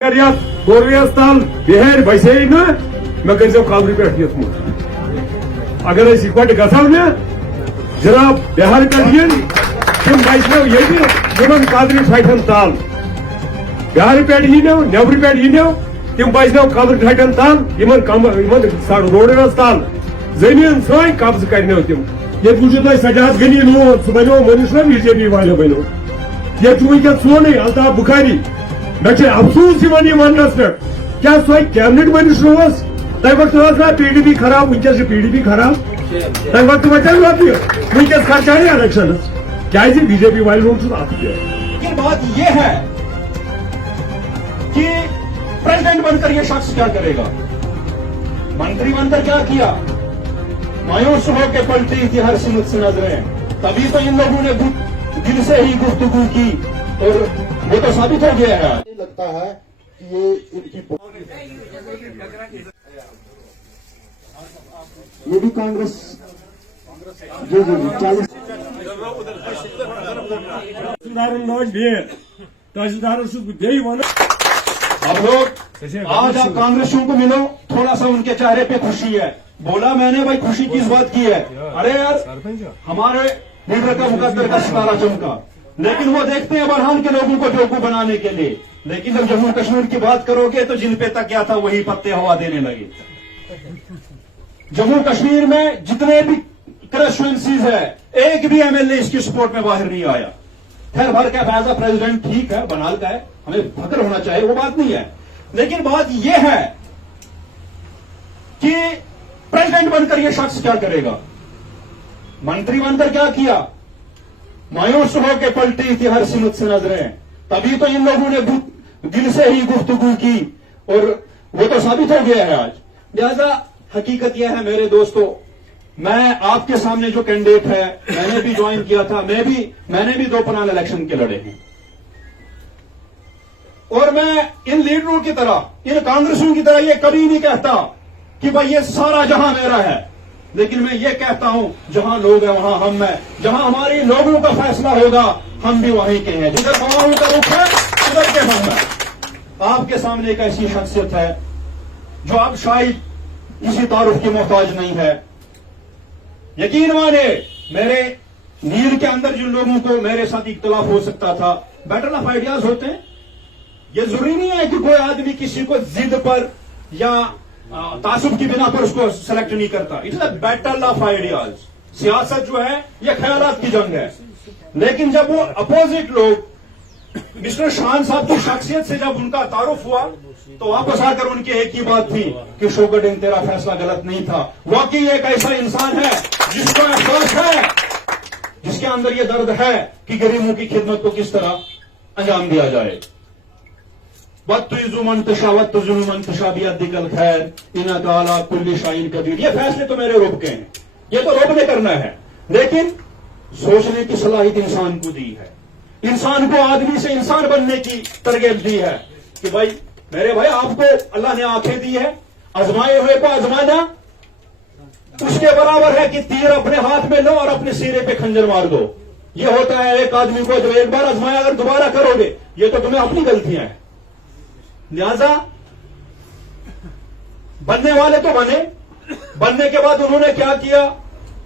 اگر یتھ گورویس تل بہر بسے نا مے کرزو قبر پہ یتھ اگر اس اکوٹ گھو نا جناب بہار پہ تم بسنو یہ قدر ٹھٹن تل بہار پہ نبر پہ تم بسنو قبر ٹھٹن تل روڈن تل زمین سوئی قبضہ کرنو تم یہ وچو تھی سجاد غنی لون سہ بنو منسٹر بی جے پی والو بنو یہ ونکس سونے الطاف بخاری مے افسوس یہ ونس پہ کیا سو کیبنٹ منسٹر تمہ وقت پی ڈی پی خراب ونکس پی ڈی پی خراب تمہ وقت بچن رپیہ ونکس خرچہ الیکشنس کیا بی جے پی والے لوگ لیکن بات یہ ہے کہ پریزیڈنٹ بن کر یہ شخص کیا کرے گا، منتری بن کر کیا کیا، مایوس ہو کے پلٹی تھی ہر سمت سے نظریں، تبھی تو ان لوگوں نے دل سے ہی گفتگو کی اور وہ تو ثابت ہو گیا ہے۔ لگتا ہے کہ یہ ان کی یہ بھی کانگریس جی 40 اب لوگ آج آپ کانگریسیوں کو ملو، تھوڑا سا ان کے چہرے پہ خوشی ہے، بولا میں نے بھائی خوشی کس بات کی ہے، ارے یار ہمارے لیڈر کا مقدر کا ستارہ چمکا، لیکن وہ دیکھتے ہیں برہان کے لوگوں کو بیوقوف بنانے کے لیے، لیکن جب جموں کشمیر کی بات کرو گے تو جن پہ تک کیا تھا وہی پتے ہوا دینے لگے۔ جموں کشمیر میں جتنے بھی کنسٹیچوئنسیز ہے ایک بھی ایم ایل اے اس کی سپورٹ میں باہر نہیں آیا۔ خیر بھر کا ایز اے پریزیڈنٹ ٹھیک ہے، بنال کا ہے، ہمیں فخر ہونا چاہیے، وہ بات نہیں ہے، لیکن بات یہ ہے کہ پریزیڈنٹ بن کر یہ شخص کیا کرے گا، منتری بن کر کیا کیا، مایوس ہو کے پلٹی تھی ہر سمت سے نظریں، تبھی تو ان لوگوں نے دل سے ہی گفتگو کی اور وہ تو ثابت ہو گیا ہے آج۔ لہذا حقیقت یہ ہے میرے دوستو، میں آپ کے سامنے جو کینڈیڈیٹ ہے میں نے بھی جوائن کیا تھا، میں نے بھی 2 پران الیکشن کے لڑے ہیں، اور میں ان لیڈروں کی طرح، ان کانگریسوں کی طرح یہ کبھی نہیں کہتا کہ بھائی یہ سارا جہاں میرا ہے، لیکن میں یہ کہتا ہوں جہاں لوگ ہیں وہاں ہم ہیں، جہاں ہماری لوگوں کا فیصلہ ہوگا ہم بھی وہیں کے ہیں، جدھر ہماروں کا رخ ہے ادھر کے ہم ہیں۔ آپ کے سامنے ایک ایسی شخصیت ہے جو اب شاید کسی تعارف کی محتاج نہیں ہے، یقین مانے میرے نیڈ کے اندر جن لوگوں کو میرے ساتھ اختلاف ہو سکتا تھا، بیٹل آف آئیڈیاز ہوتے ہیں، یہ ضروری نہیں ہے کہ کوئی آدمی کسی کو ضد پر یا تعصب کی بنا پر اس کو سلیکٹ نہیں کرتا، it's a battle of ideas. سیاست جو ہے یہ خیالات کی جنگ ہے، لیکن جب وہ اپوزٹ لوگ مسٹر شان صاحب کی شخصیت سے جب ان کا تعارف ہوا تو واپس آ کر ان کی ایک ہی بات تھی کہ شوگڈنگ تیرا فیصلہ غلط نہیں تھا۔ واقعی ایک ایسا انسان ہے جس کو احساس ہے، جس کے اندر یہ درد ہے کہ غریبوں کی خدمت کو کس طرح انجام دیا جائے۔ وَتُعِزُّ مَن تَشَاءُ وَتُذِلُّ مَن تَشَاءُ بِيَدِكَ الْخَيْرُ إِنَّكَ عَلَىٰ كُلِّ شَيْءٍ قَدِيرٌ۔ یہ فیصلے تو میرے رب کے ہیں، یہ تو رب نے کرنا ہے، لیکن سوچنے کی صلاحیت انسان کو دی ہے، انسان کو آدمی سے انسان بننے کی ترغیب دی ہے کہ بھائی میرے بھائی آپ کو اللہ نے آنکھیں دی ہے، آزمائے ہوئے کو آزمانا اس کے برابر ہے کہ تیر اپنے ہاتھ میں لو اور اپنے سینے پہ خنجر مار دو۔ یہ ہوتا ہے ایک آدمی کو جو ایک بار آزمایا اگر دوبارہ کرو گے یہ تو تمہیں اپنی غلطیاں ہیں، لہذا بننے والے تو بننے کے بعد انہوں نے کیا کیا،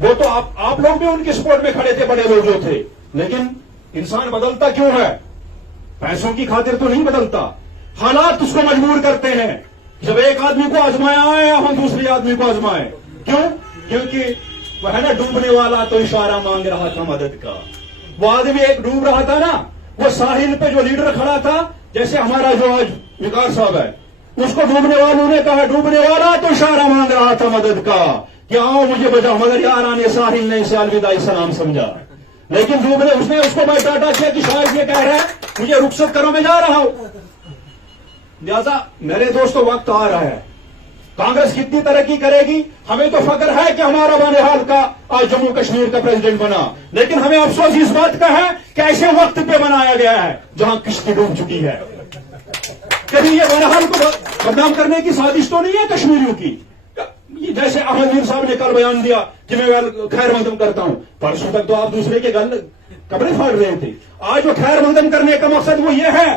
وہ تو آپ لوگ بھی ان کے سپورٹ میں کھڑے تھے، بڑے لوگ جو تھے، لیکن انسان بدلتا کیوں ہے؟ پیسوں کی خاطر تو نہیں بدلتا، حالات اس کو مجبور کرتے ہیں۔ جب ایک آدمی کو آزمایا ہے ہم دوسرے آدمی کو آزمائیں، کیوں؟ کیونکہ وہ ہے نا ڈوبنے والا تو اشارہ مانگ رہا تھا مدد کا، وہ آدمی ایک ڈوب رہا تھا نا، وہ ساحل پہ جو لیڈر کھڑا تھا، جیسے ہمارا جو آج وقار صاحب ہے، اس کو ڈوبنے والوں نے کہا ڈوبنے والا تو اشارہ مانگ رہا تھا مدد کا کہ آؤ مجھے بچاؤ، مگر یاران ساحل نے اسے الوداعی سلام سمجھا، لیکن ڈوبنے اس نے اس کو بائی ٹاٹا کیا کہ شاید یہ کہہ رہا ہے مجھے رخصت کرو میں جا رہا ہوں۔ لہذا میرے دوستو وقت آ رہا ہے، کانگریس کتنی ترقی کرے گی، ہمیں تو فخر ہے کہ ہمارا بانحال کا آج جموں کشمیر کا پریزیڈنٹ بنا، لیکن ہمیں افسوس اس بات کا ہے کہ ایسے وقت پہ بنایا گیا ہے جہاں کشتی ڈوب چکی ہے۔ کبھی یہ بانحال کو بدنام کرنے کی سازش تو نہیں ہے کشمیریوں کی، جیسے احمد میر صاحب نے کل بیان دیا کہ میں خیر مقدم کرتا ہوں، پرسوں تک تو آپ دوسرے کے گل قبریں پھاڑ رہے تھے، آج وہ خیر مقدم کرنے کا مقصد وہ یہ ہے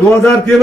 2003